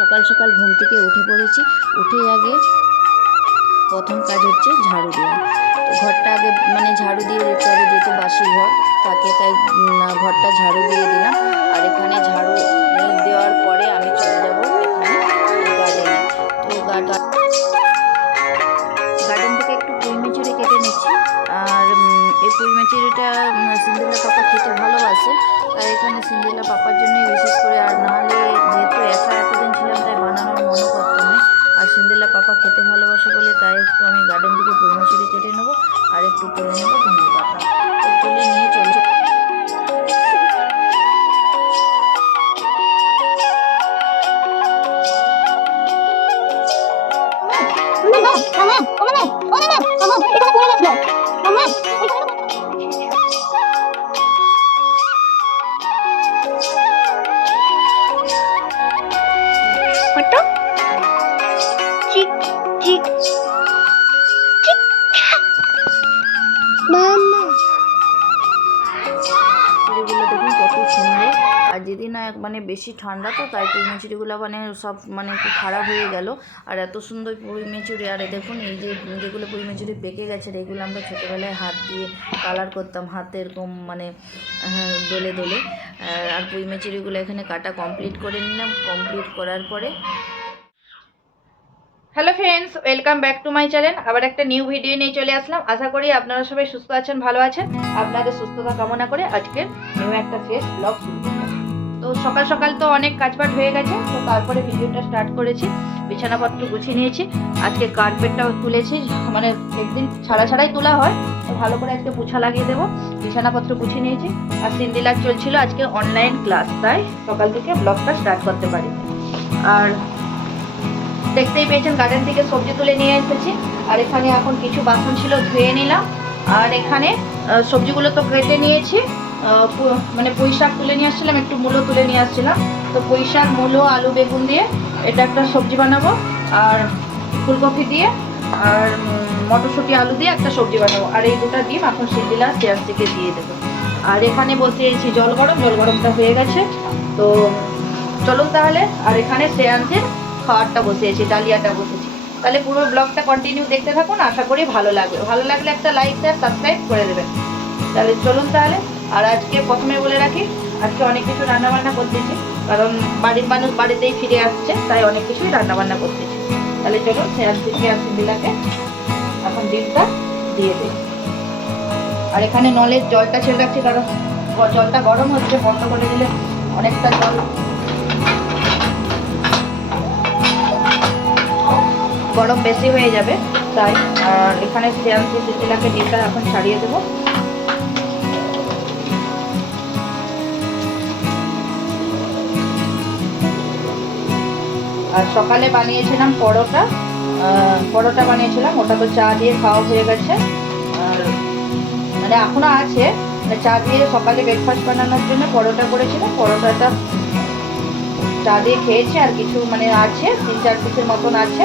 সকাল সকাল ঘুম থেকে উঠে পড়েছি। উঠে আগে প্রথম কাজ হচ্ছে ঝাড়ু দেওয়া। তো ঘরটা আগে ঝাড়ু দিয়ে দিতে হবে, যেহেতু বাসি ঘর থাকে, তাই ঘরটা ঝাড়ু দিয়ে দিলাম। আর এখানে ঝাড়ু দেওয়ার পরে আমি চলে যাব এখানে গার্ডেনে। তো গার্ডেন থেকে একটু পুঁই মিচুরি কেটে নিচ্ছি। আর এই পুঁই মিচুরিটা সিন্দেলা পাপা খেতে ভালোবাসে, তাই এখানে সিন্দেলা পাপার জন্যই বিশেষ করে। আর নাহলে যেহেতু একা এতদিন ছিলাম, তাই বানানোর মনও করতো না। আর সিন্দেলা পাপা খেতে ভালোবাসে বলে তাই একটু আমি গার্ডেন থেকে পুঁই মিচুরি কেটে নেবো আর একটু তুলে নেবো ধনে পাতা। তো তুলে নিয়ে চলে মিচুরিগুলো দেখুন কত সুন্দর। আর যেদিন বেশি ঠান্ডা, তো তাই পুঁই মিচুরিগুলো সব একটু খারাপ হয়ে গেল। আর এত সুন্দর পুঁই মিচুরি। আর দেখুন এই যেগুলো পুঁই মিচুরি পেকে গেছে, এগুলো আমরা ছোটোবেলায় হাত দিয়ে কালার করতাম, হাতে এরকম দোলে দোলে। আর পুঁই মিচুরিগুলো এখানে কাটা কমপ্লিট করে নিলাম। কমপ্লিট করার পরে hello friends, welcome back to my channel. আবার একটা নিউ ভিডিও নিয়ে চলে আসলাম। আশা করি আপনারা সবাই সুস্থ আছেন, ভালো আছেন। আপনাদের সুস্থতা কামনা করে আজকে নিউ একটা ফ্রেশ ব্লগ শুরু করলাম। তো সকাল সকাল তো অনেক কাজবাজ হয়ে গেছে, তো তারপরে ভিডিওটা স্টার্ট করেছি। বিছানাপত্র গুছিয়ে নিয়েছি। আজকে কার্পেটটাও তুলেছি, একদিন ছাড়াই তোলা হয়, তো ভালো করে আজকে পোছা লাগিয়ে দেবো। বিছানাপত্র গুছিয়ে নিয়েছি। আর সিন্দিলার চলছিল আজকে অনলাইন ক্লাস, তাই সকাল থেকে ব্লগটা স্টার্ট করতে পারি। আর দেখতেই পেয়েছেন গার্ডেন থেকে সবজি তুলে নিয়ে এসেছি। আর এখানে এখন কিছু বাসন ছিল, ধুয়ে নিলাম। আর এখানে সবজিগুলো তো কেটে নিয়েছি। পুঁই শাক তুলে নিয়ে আসছিলাম, একটু মূলো তুলে নিয়ে আসছিলাম। তো পুঁই শাক, মূলো, আলু, বেগুন দিয়ে এটা একটা সবজি বানাবো। আর ফুলকপি দিয়ে আর মটরশুঁটি, আলু দিয়ে একটা সবজি বানাবো। আর এই দুটো ডিম এখন সিন্দিলা শ্রেয়ান্সীকে দিয়ে দেবো। আর এখানে বসিয়েছি জল গরমটা হয়ে গেছে। তো চলুন তাহলে। আর এখানে শ্রেয়ান্সীর খাওয়ারটা বসিয়েছি, ডালিয়াটা বসেছি। তাহলে পুরো ব্লগটা কন্টিনিউ দেখতে থাকুন, আশা করি ভালো লাগলে একটা লাইক, শেয়ার, সাবস্ক্রাইব করে দেবেন। তাহলে চলুন তাহলে। আর আজকে প্রথমে বলে রাখি, আজকে অনেক কিছু রান্নাবান্না করতেছি, কারণ বাড়ির মানুষ বাড়িতেই ফিরে আসছে, তাই অনেক কিছুই রান্নাবান্না করতেছি। তাহলে চলুন শ্রেয়ান্সীকে আর সিন্দিলাকে এখন ডিমটা দিয়ে দিই। আর এখানে নলের জলটা ছেড়ে রাখছি, কারণ জলটা গরম হচ্ছে, বন্ধ করে দিলে অনেকটা জল গরম বেশি হয়ে যাবে, তাই। আর এখানে শ্রেয়ান্সী সিন্দিলাকে ডিমটা এখন ছাড়িয়ে দেবো। আর সকালে বানিয়েছিলাম পরোটা বানিয়েছিলাম, ওটা তো চা দিয়ে খাওয়া হয়ে গেছে। আর এখনো আছে, চা দিয়ে সকালে ব্রেকফাস্ট বানানোর জন্য পরোটা করেছিলাম। পরোটাটা চা দিয়ে খেয়েছি। আর কিছু আছে, 3-4 পিসের মতন আছে।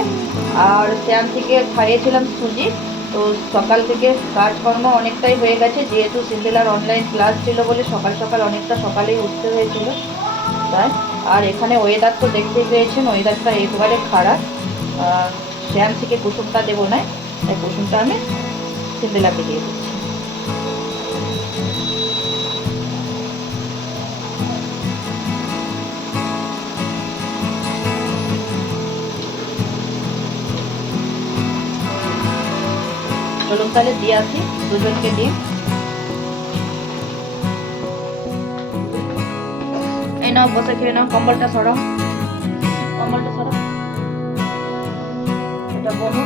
আর শ্রেয়ান্সীকে খাইয়েছিলাম সুজি। তো সকাল থেকে কাজকর্ম অনেকটাই হয়ে গেছে, যেহেতু সিন্দিলার অনলাইন ক্লাস ছিল বলে সকাল অনেকটা সকালেই উঠতে হয়েছিল, তাই। আর এখানে ওয়েদার তো দেখতেই পেয়েছেন, ওয়েদারটা একবারে খারাপ। শ্রেয়ান্সীকে কুসুমটা দেবো না, তাই কুসুমটা আমি সিন্দিলাকে দিয়ে দিচ্ছি। চলুন তাহলে দিয়ে আসি দুজনকে ডিম। এই নাও, বসে খেয়ে নাও। কম্বলটা সরাও, এটা বনো।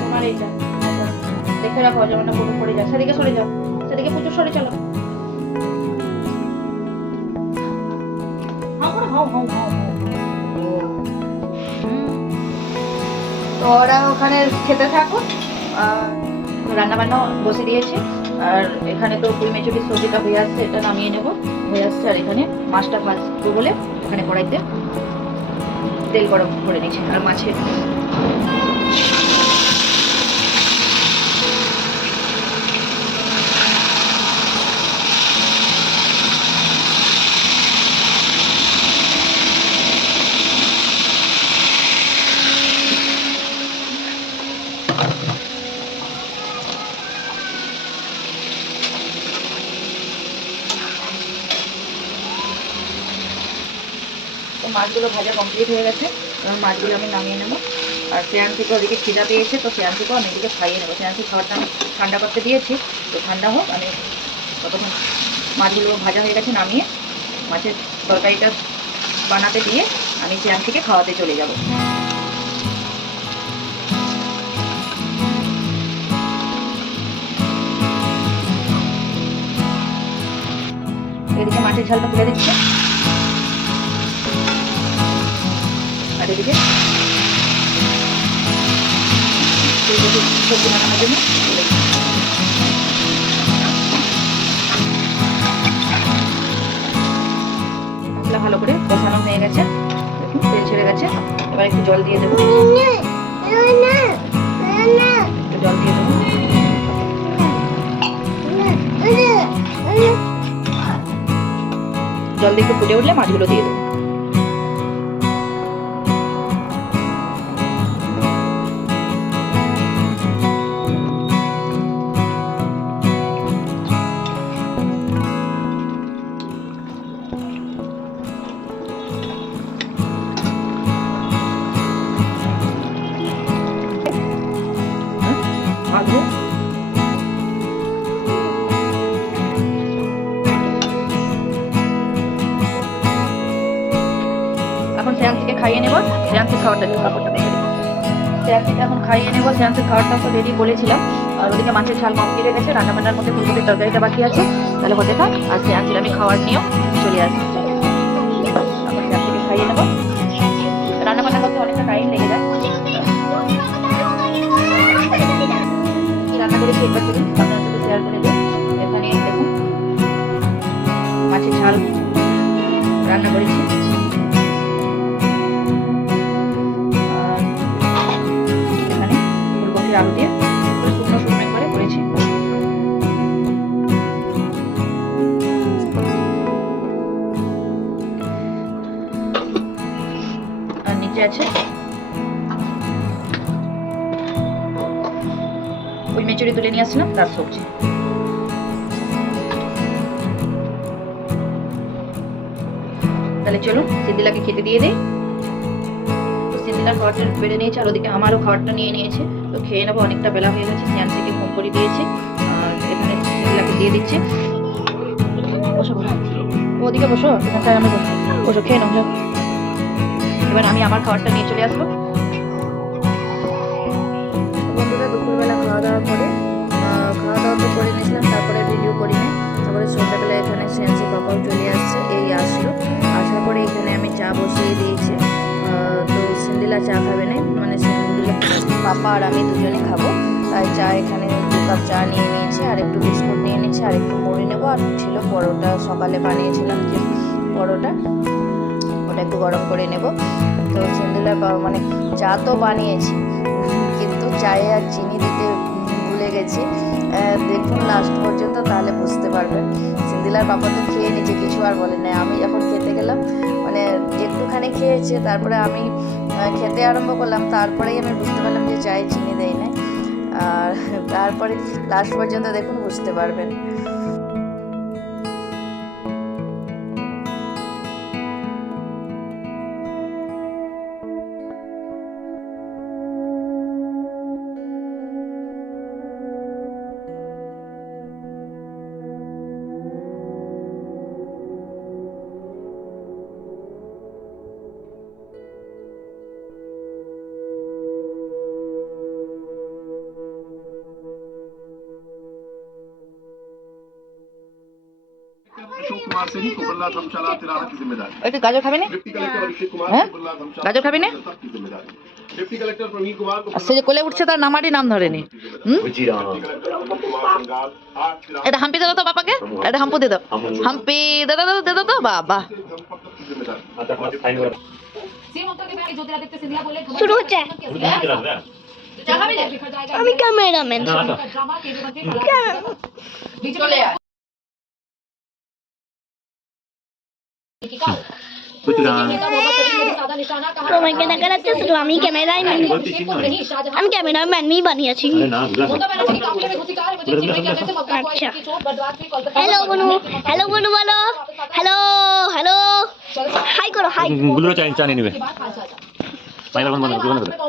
তোমার এইটা দেখে রাখো যেমন না পুরো পড়ে যায়। সেদিকে সরে যাও, সেদিকে প্রচুর সরে চলো। তো ওরা ওখানে খেতে থাকুক। রান্না বান্না বসে দিয়েছি। আর এখানে তো পুঁই মিচুরির সবজিটা হয়ে আসছে, এটা নামিয়ে নেবো, হয়ে আসছে। আর এখানে মাছটা ভাজবো বলে এখানে কড়াইতে তেল গরম করে নিয়েছি। আর মাছের মাছগুলো ভাজা কমপ্লিট হয়ে গেছে, এবং মাছগুলো আমি নামিয়ে নেবো। আর শ্রেয়াংশীকে ওদিকে খিদা পেয়েছে, তো শ্রেয়াংশীকেও আমি এদিকে খাইয়ে নেবো। শ্রেয়াংশী খাবারটা আমি ঠান্ডা করতে দিয়েছি, তো ঠান্ডা হোক, আমি ততক্ষণ মাছগুলো ভাজা হয়ে গেছে নামিয়ে মাছের তরকারিটা বানাতে দিয়ে আমি শ্রেয়াংশীকে খাওয়াতে চলে যাব। এদিকে মাছের ঝালটা তুলে দিচ্ছে, আর এদিকে সবজি বানানোর জন্য মশলা ভালো করে কষানো হয়ে গেছে, দেখুন তেল ছেড়ে গেছে। এবার একটু জল দিয়ে দেবো, একটু জল দিয়ে দেবো। জল দিয়ে একটু ফুটে উঠলে মাছগুলো দিয়ে দেবো। এখন শ্রেয়াংশীকে খাইয়ে নেব, শ্রেয়াংশীর খাবারটা শ্রেয়াংশীকে এখন খাইয়ে নেব। শ্রেয়াংশীর খাবারটা তো রেডি বলেছিলাম, আর ওদিকে মাছের ঝাল কমপ্লিট হয়ে গেছে, রান্নাবান্নার মধ্যে ফুলকপির তরকারিটা বাকি আছে, তাহলে হতে থাক। আর শ্রেয়াংশীর আমি খাওয়ার নিয়েও চলে আসি। এখন শ্রেয়াংশীকে খাইয়ে নেব। রান্নাবান্না করতে অনেকটা টাইম লেগে যায়। কি রান্না করেছি একবার দেখুন, আপনার সাথে শেয়ার করে দিই। এখানে দেখুন মাছের ঝাল রান্না করেছি, আলু দিয়ে শুকনো শুকনো করে করেছি। আর নিচে আছে ওই মেচুরি তুলে নিয়ে আসলাম, তার সবজি। তাহলে চলুন সিদ্দিলাকে খেতে দিয়ে দেই। সিদ্দিলার খাবারটা বেড়ে নিয়েছে, আর ওদিকে আমারও খাবারটা নিয়ে নিয়েছে, তো খেয়ে নেবো। অনেকটা বেলা হয়ে গেছে, শ্রেয়াংশীকে ঘুম করে দিয়েছি, আর এখানে সিদ্দিলাকে দিয়ে দিচ্ছি। বসো বসো, ওদিকে বসো, এখানটায় আমি বসো, বসো খেয়ে নাও। এবার আমি আমার খাবারটা নিয়ে চলে আসবো। বন্ধুরা দুপুরবেলা খাওয়া দাওয়া করে তো করে নিয়েছিলাম, তারপরে ভিডিও করি না। তারপরে সন্ধ্যাবেলা এখানে শ্রেয়াংশী পাপাও চলে আসছে, এই আসলো। আসার পরে এখানে আমি চা বসিয়ে দিয়েছি। তো সিন্দিলা চা খাবে না, মানে সিন্দিলা পাপা আর আমি দুজনে খাবো, তাই চা এখানে 2 কাপ চা নিয়ে নিয়েছি, আর একটু বিস্কুট নিয়ে নিয়েছি, আর একটু মুড়ি নেবো। আর ছিল পরোটা, সকালে বানিয়েছিলাম যে পরোটা, ওটা একটু গরম করে নেব। তো সিন্দিলা মানে চা তো বানিয়েছি, কিন্তু চায়ে আর চিনি দিতে ভুলে গেছি। দেখুন লাস্ট পর্যন্ত, তাহলে বুঝতে পারবেন। সিন্দিলার পাপা তো খেয়ে নিয়েছে, কিছু আর বলে না। আমি যখন খেতে গেলাম, মানে একটুখানি খেয়েছে, তারপরে আমি খেতে আরম্ভ করলাম, তারপরেই আমি বুঝতে পারলাম যে চায়ে চিনি দেয় না। আর তারপরে লাস্ট পর্যন্ত দেখুন, বুঝতে পারবেন। अशोक कुमार से ही कुबरला धर्मशाला तिराहा की जिम्मेदारी। একটু গাজর খাবে না? डिप्टी कलेक्टर अभिषेक कुमार হ্যাঁ? कुबरला धर्मशाला গাজর খাবে না? की जिम्मेदारी। डिप्टी कलेक्टर प्रवीण कुमार को সে যে কোলে উঠছে তার নামারই নাম ধরেনি। डिप्टी कलेक्टर अमित कुमार संगाल 8 तिराहा এটা হাম্পি দাও তো পাপাকে, এটা হাম্পু দিয়ে দাও, হাম্পি দাদা দাদা দাদা তো বাবা। की जिम्मेदारी। শুরু হচ্ছে। চা খাবি না? আমি ক্যামেরাম্যান। চলে আয়। তোমাকে দেখা যাচ্ছে শুধু আমি ক্যামেরাম্যান, আমি ক্যামেরাম্যানই বানিয়েছি। আচ্ছা, হ্যালো বনু, হ্যালো বনু বলো, হ্যালো হ্যালো, হাই করো, খাই গুলোর চা নিয়ে নেবে মাইবার বন্ধ করে